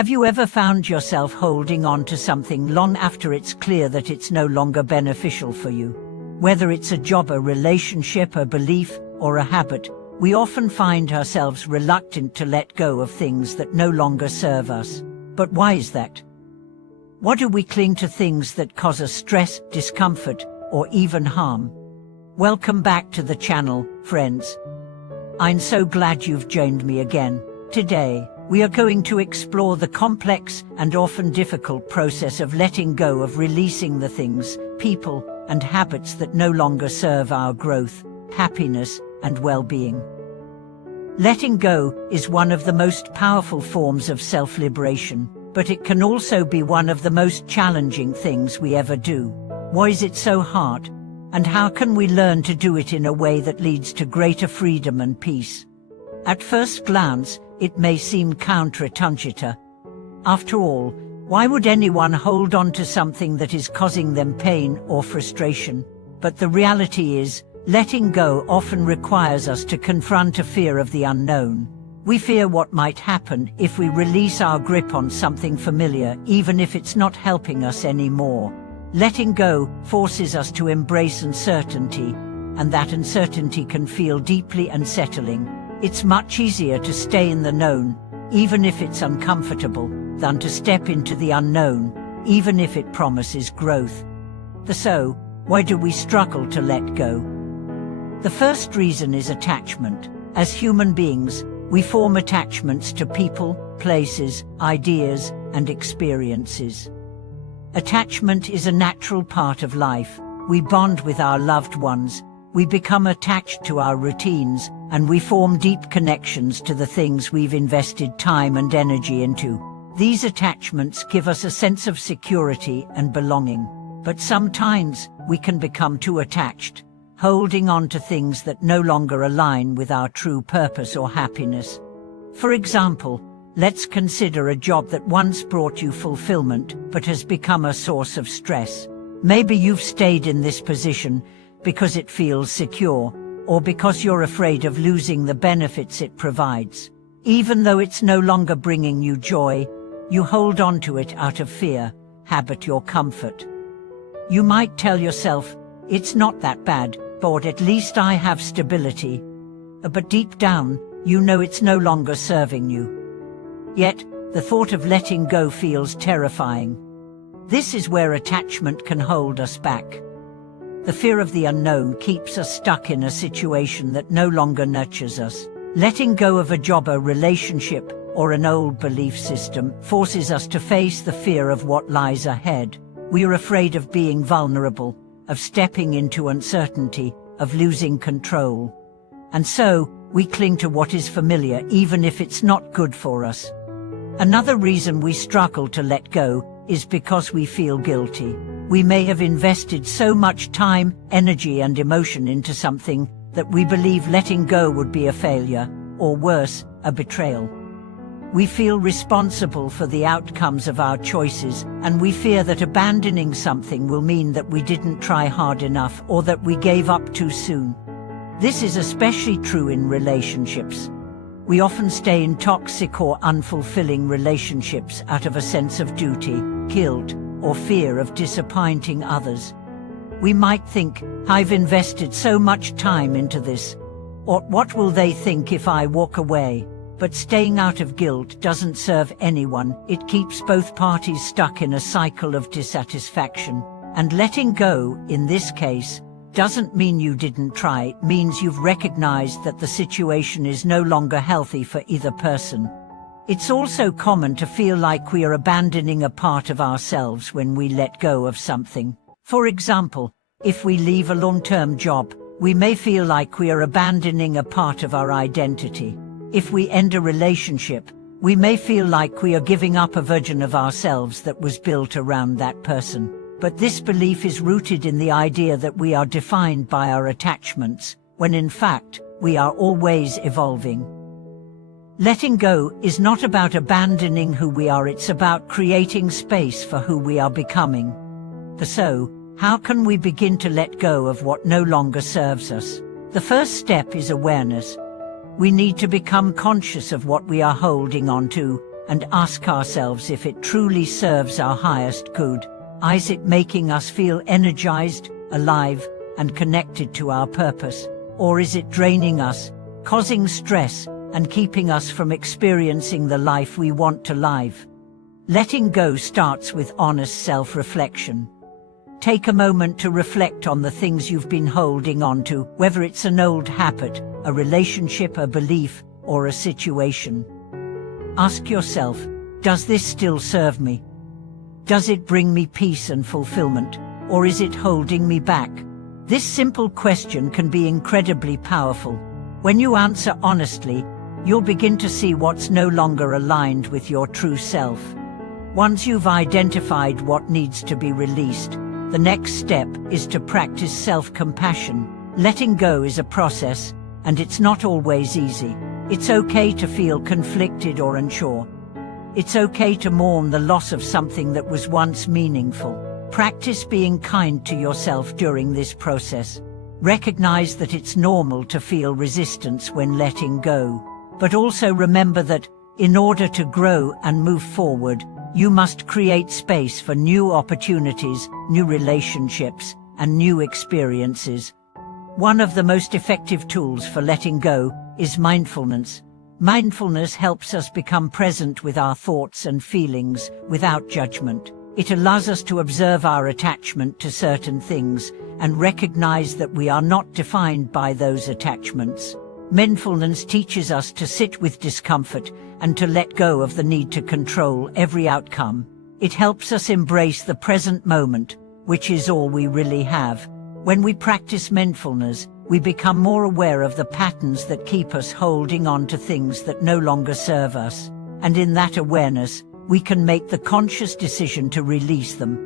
Have you ever found yourself holding on to something long after it's clear that it's no longer beneficial for you? Whether it's a job, a relationship, a belief, or a habit, we often find ourselves reluctant to let go of things that no longer serve us. But why is that? Why do we cling to things that cause us stress, discomfort, or even harm? Welcome back to the channel, friends. I'm so glad you've joined me again. Today, we are going to explore the complex and often difficult process of letting go, of releasing the things, people, and habits that no longer serve our growth, happiness, and well-being. Letting go is one of the most powerful forms of self-liberation, but it can also be one of the most challenging things we ever do. Why is it so hard? And how can we learn to do it in a way that leads to greater freedom and peace? At first glance, it may seem counterintuitive. After all, why would anyone hold on to something that is causing them pain or frustration? But the reality is, letting go often requires us to confront a fear of the unknown. We fear what might happen if we release our grip on something familiar, even if it's not helping us anymore. Letting go forces us to embrace uncertainty, and that uncertainty can feel deeply unsettling. It's much easier to stay in the known, even if it's uncomfortable, than to step into the unknown, even if it promises growth. So, why do we struggle to let go? The first reason is attachment. As human beings, we form attachments to people, places, ideas, and experiences. Attachment is a natural part of life. We bond with our loved ones, we become attached to our routines, and we form deep connections to the things we've invested time and energy into. These attachments give us a sense of security and belonging. But sometimes, we can become too attached, holding on to things that no longer align with our true purpose or happiness. For example, let's consider a job that once brought you fulfillment but has become a source of stress. Maybe you've stayed in this position because it feels secure, or because you're afraid of losing the benefits it provides. Even though it's no longer bringing you joy, you hold on to it out of fear, habit, or comfort. You might tell yourself, it's not that bad, but at least I have stability. But deep down, you know it's no longer serving you. Yet, the thought of letting go feels terrifying. This is where attachment can hold us back. The fear of the unknown keeps us stuck in a situation that no longer nurtures us. Letting go of a job, a relationship, or an old belief system forces us to face the fear of what lies ahead. We are afraid of being vulnerable, of stepping into uncertainty, of losing control. And so, we cling to what is familiar even if it's not good for us. Another reason we struggle to let go is because we feel guilty. We may have invested so much time, energy, and emotion into something that we believe letting go would be a failure, or worse, a betrayal. We feel responsible for the outcomes of our choices, and we fear that abandoning something will mean that we didn't try hard enough or that we gave up too soon. This is especially true in relationships. We often stay in toxic or unfulfilling relationships out of a sense of duty, guilt, or fear of disappointing others. We might think, I've invested so much time into this, or what will they think if I walk away? But staying out of guilt doesn't serve anyone. It keeps both parties stuck in a cycle of dissatisfaction. And letting go, in this case, doesn't mean you didn't try. It means you've recognized that the situation is no longer healthy for either person. It's also common to feel like we are abandoning a part of ourselves when we let go of something. For example, if we leave a long-term job, we may feel like we are abandoning a part of our identity. If we end a relationship, we may feel like we are giving up a version of ourselves that was built around that person. But this belief is rooted in the idea that we are defined by our attachments, when in fact, we are always evolving. Letting go is not about abandoning who we are, it's about creating space for who we are becoming. So, how can we begin to let go of what no longer serves us? The first step is awareness. We need to become conscious of what we are holding on to, and ask ourselves if it truly serves our highest good. Is it making us feel energized, alive, and connected to our purpose? Or is it draining us, causing stress, and keeping us from experiencing the life we want to live? Letting go starts with honest self-reflection. Take a moment to reflect on the things you've been holding on to, whether it's an old habit, a relationship, a belief, or a situation. Ask yourself, does this still serve me? Does it bring me peace and fulfillment, or is it holding me back? This simple question can be incredibly powerful. When you answer honestly, you'll begin to see what's no longer aligned with your true self. Once you've identified what needs to be released, the next step is to practice self-compassion. Letting go is a process, and it's not always easy. It's okay to feel conflicted or unsure. It's okay to mourn the loss of something that was once meaningful. Practice being kind to yourself during this process. Recognize that it's normal to feel resistance when letting go. But also remember that, in order to grow and move forward, you must create space for new opportunities, new relationships, and new experiences. One of the most effective tools for letting go is mindfulness. Mindfulness helps us become present with our thoughts and feelings without judgment. It allows us to observe our attachment to certain things and recognize that we are not defined by those attachments. Mindfulness teaches us to sit with discomfort and to let go of the need to control every outcome. It helps us embrace the present moment, which is all we really have. When we practice mindfulness, we become more aware of the patterns that keep us holding on to things that no longer serve us. And in that awareness, we can make the conscious decision to release them.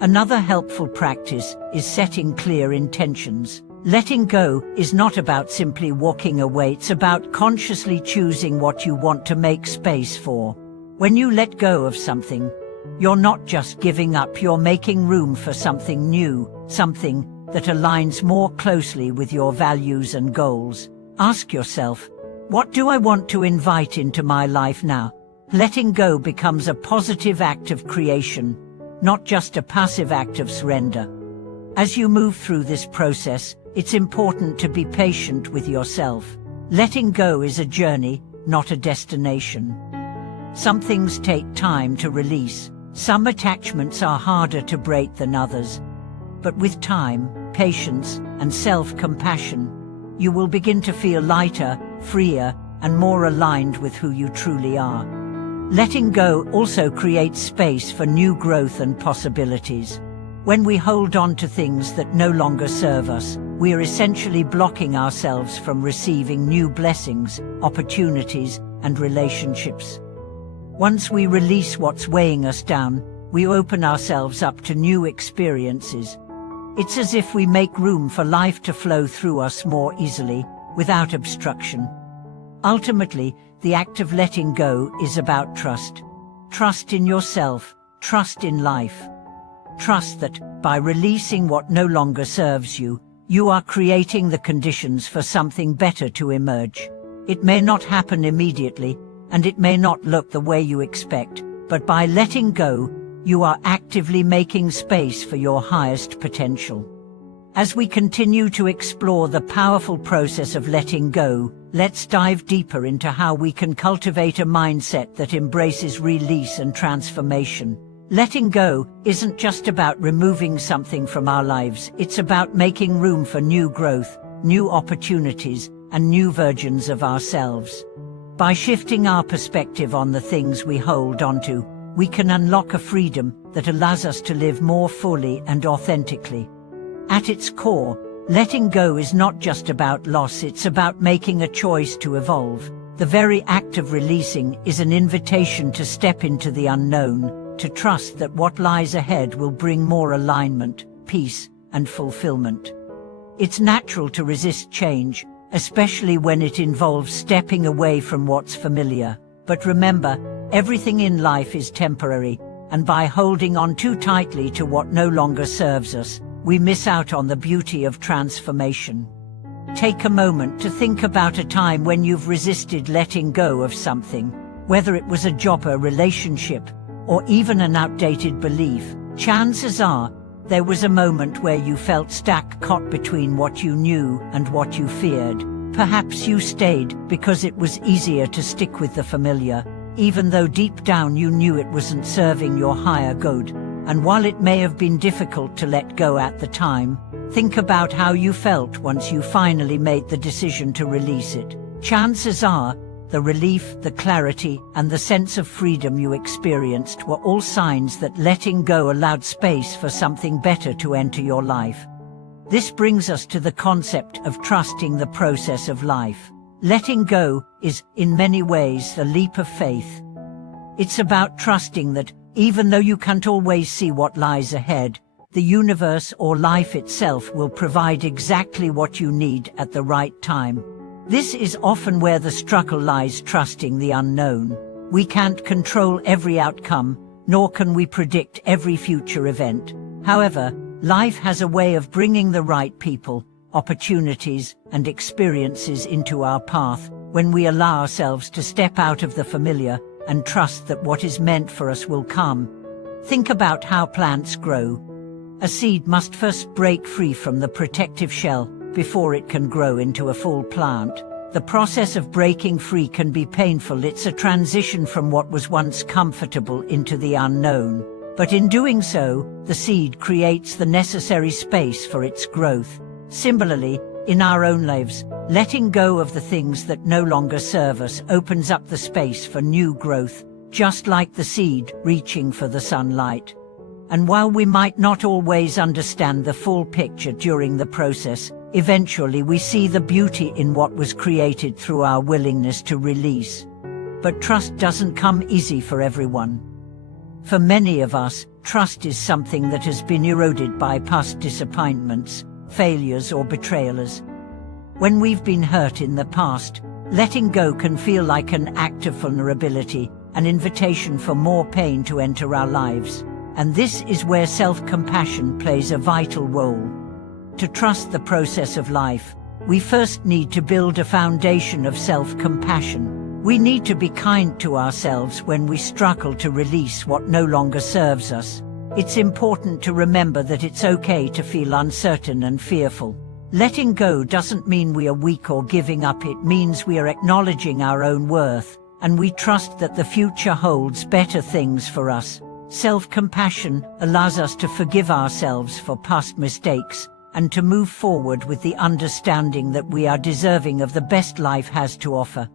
Another helpful practice is setting clear intentions. Letting go is not about simply walking away, it's about consciously choosing what you want to make space for. When you let go of something, you're not just giving up, you're making room for something new, something that aligns more closely with your values and goals. Ask yourself, what do I want to invite into my life now? Letting go becomes a positive act of creation, not just a passive act of surrender. As you move through this process, it's important to be patient with yourself. Letting go is a journey, not a destination. Some things take time to release. Some attachments are harder to break than others. But with time, patience, and self-compassion, you will begin to feel lighter, freer, and more aligned with who you truly are. Letting go also creates space for new growth and possibilities. When we hold on to things that no longer serve us, we are essentially blocking ourselves from receiving new blessings, opportunities, and relationships. Once we release what's weighing us down, we open ourselves up to new experiences. It's as if we make room for life to flow through us more easily, without obstruction. Ultimately, the act of letting go is about trust. Trust in yourself, trust in life. Trust that, by releasing what no longer serves you, you are creating the conditions for something better to emerge. It may not happen immediately, and it may not look the way you expect, but by letting go, you are actively making space for your highest potential. As we continue to explore the powerful process of letting go, let's dive deeper into how we can cultivate a mindset that embraces release and transformation. Letting go isn't just about removing something from our lives, it's about making room for new growth, new opportunities, and new versions of ourselves. By shifting our perspective on the things we hold onto, we can unlock a freedom that allows us to live more fully and authentically. At its core, letting go is not just about loss, it's about making a choice to evolve. The very act of releasing is an invitation to step into the unknown, to trust that what lies ahead will bring more alignment, peace, and fulfillment. It's natural to resist change, especially when it involves stepping away from what's familiar. But remember, everything in life is temporary, and by holding on too tightly to what no longer serves us, we miss out on the beauty of transformation. Take a moment to think about a time when you've resisted letting go of something. Whether it was a job, a relationship, or even an outdated belief, chances are there was a moment where you felt stuck, caught between what you knew and what you feared. Perhaps you stayed because it was easier to stick with the familiar, even though deep down you knew it wasn't serving your higher good. And while it may have been difficult to let go at the time, think about how you felt once you finally made the decision to release it. Chances are, the relief, the clarity, and the sense of freedom you experienced were all signs that letting go allowed space for something better to enter your life. This brings us to the concept of trusting the process of life. Letting go is, in many ways, a leap of faith. It's about trusting that, even though you can't always see what lies ahead, the universe or life itself will provide exactly what you need at the right time. This is often where the struggle lies, trusting the unknown. We can't control every outcome, nor can we predict every future event. However, life has a way of bringing the right people, opportunities, and experiences into our path when we allow ourselves to step out of the familiar and trust that what is meant for us will come. Think about how plants grow. A seed must first break free from the protective shell before it can grow into a full plant. The process of breaking free can be painful. It's a transition from what was once comfortable into the unknown. But in doing so, the seed creates the necessary space for its growth. Similarly, in our own lives, letting go of the things that no longer serve us opens up the space for new growth, just like the seed reaching for the sunlight. And while we might not always understand the full picture during the process, eventually we see the beauty in what was created through our willingness to release. But trust doesn't come easy for everyone. For many of us, trust is something that has been eroded by past disappointments, failures, or betrayals. When we've been hurt in the past, letting go can feel like an act of vulnerability, an invitation for more pain to enter our lives. And this is where self-compassion plays a vital role. To trust the process of life, we first need to build a foundation of self-compassion. We need to be kind to ourselves when we struggle to release what no longer serves us. It's important to remember that it's okay to feel uncertain and fearful. Letting go doesn't mean we are weak or giving up. It means we are acknowledging our own worth, and we trust that the future holds better things for us. Self-compassion allows us to forgive ourselves for past mistakes and to move forward with the understanding that we are deserving of the best life has to offer.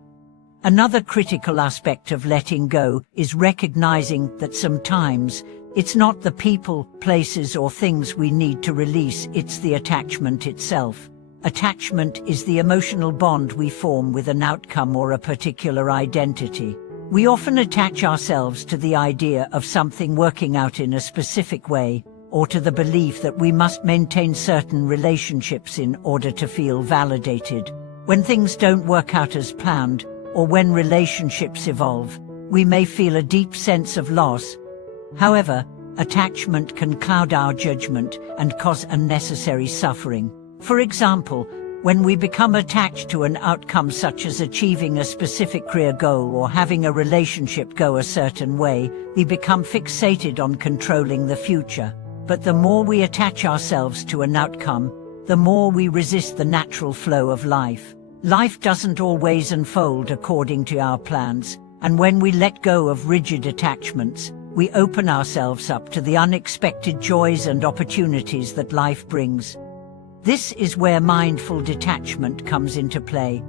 Another critical aspect of letting go is recognizing that sometimes it's not the people, places, or things we need to release, it's the attachment itself. Attachment is the emotional bond we form with an outcome or a particular identity. We often attach ourselves to the idea of something working out in a specific way, or to the belief that we must maintain certain relationships in order to feel validated. When things don't work out as planned, or when relationships evolve, we may feel a deep sense of loss. However, attachment can cloud our judgment and cause unnecessary suffering. For example, when we become attached to an outcome such as achieving a specific career goal or having a relationship go a certain way, we become fixated on controlling the future. But the more we attach ourselves to an outcome, the more we resist the natural flow of life. Life doesn't always unfold according to our plans, and when we let go of rigid attachments, we open ourselves up to the unexpected joys and opportunities that life brings. This is where mindful detachment comes into play.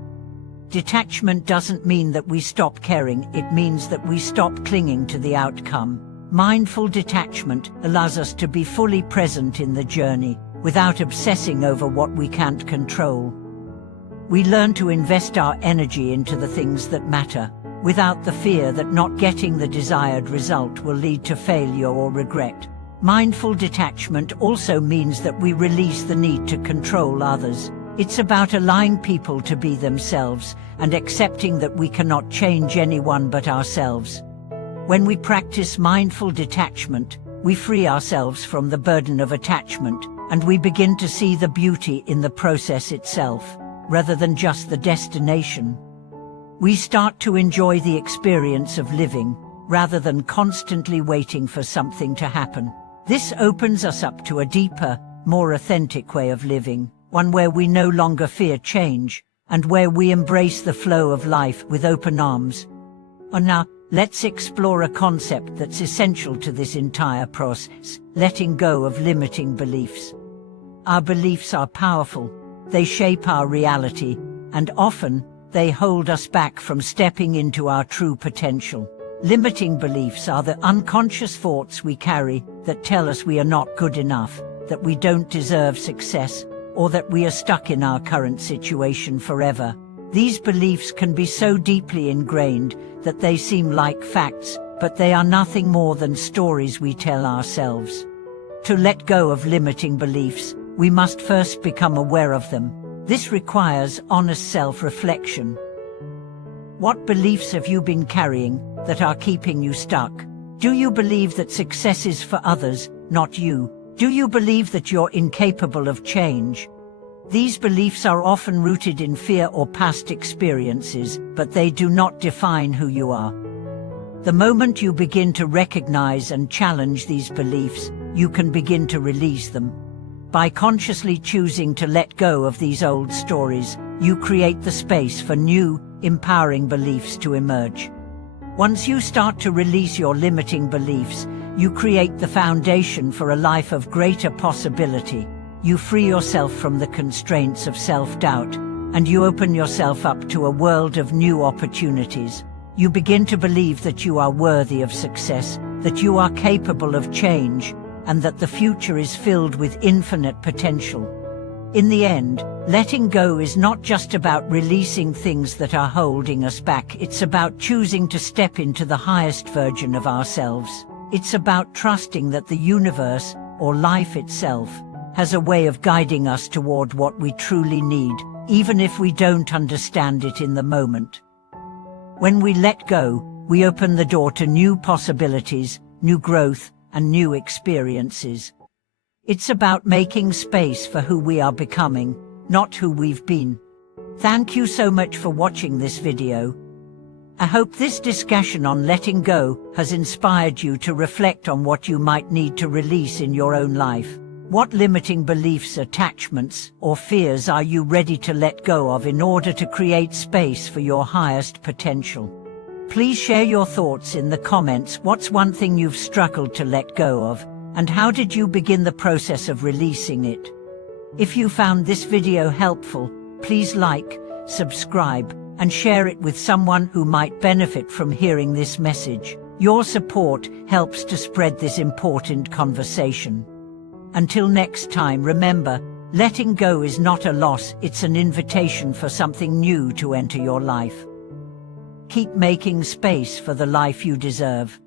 Detachment doesn't mean that we stop caring, it means that we stop clinging to the outcome. Mindful detachment allows us to be fully present in the journey, without obsessing over what we can't control. We learn to invest our energy into the things that matter, without the fear that not getting the desired result will lead to failure or regret. Mindful detachment also means that we release the need to control others. It's about allowing people to be themselves and accepting that we cannot change anyone but ourselves. When we practice mindful detachment, we free ourselves from the burden of attachment, and we begin to see the beauty in the process itself, rather than just the destination. We start to enjoy the experience of living, rather than constantly waiting for something to happen. This opens us up to a deeper, more authentic way of living, one where we no longer fear change, and where we embrace the flow of life with open arms. And now, let's explore a concept that's essential to this entire process: letting go of limiting beliefs. Our beliefs are powerful. They shape our reality, and often, they hold us back from stepping into our true potential. Limiting beliefs are the unconscious thoughts we carry that tell us we are not good enough, that we don't deserve success, or that we are stuck in our current situation forever. These beliefs can be so deeply ingrained that they seem like facts, but they are nothing more than stories we tell ourselves. To let go of limiting beliefs, we must first become aware of them. This requires honest self-reflection. What beliefs have you been carrying that are keeping you stuck? Do you believe that success is for others, not you? Do you believe that you're incapable of change? These beliefs are often rooted in fear or past experiences, but they do not define who you are. The moment you begin to recognize and challenge these beliefs, you can begin to release them. By consciously choosing to let go of these old stories, you create the space for new, empowering beliefs to emerge. Once you start to release your limiting beliefs, you create the foundation for a life of greater possibility. You free yourself from the constraints of self-doubt, and you open yourself up to a world of new opportunities. You begin to believe that you are worthy of success, that you are capable of change, and that the future is filled with infinite potential. In the end, letting go is not just about releasing things that are holding us back. It's about choosing to step into the highest version of ourselves. It's about trusting that the universe, or life itself, has a way of guiding us toward what we truly need, even if we don't understand it in the moment. When we let go, we open the door to new possibilities, new growth, and new experiences. It's about making space for who we are becoming, not who we've been. Thank you so much for watching this video. I hope this discussion on letting go has inspired you to reflect on what you might need to release in your own life. What limiting beliefs, attachments, or fears are you ready to let go of in order to create space for your highest potential? Please share your thoughts in the comments. What's one thing you've struggled to let go of, and how did you begin the process of releasing it? If you found this video helpful, please like, subscribe, and share it with someone who might benefit from hearing this message. Your support helps to spread this important conversation. Until next time, remember, letting go is not a loss, it's an invitation for something new to enter your life. Keep making space for the life you deserve.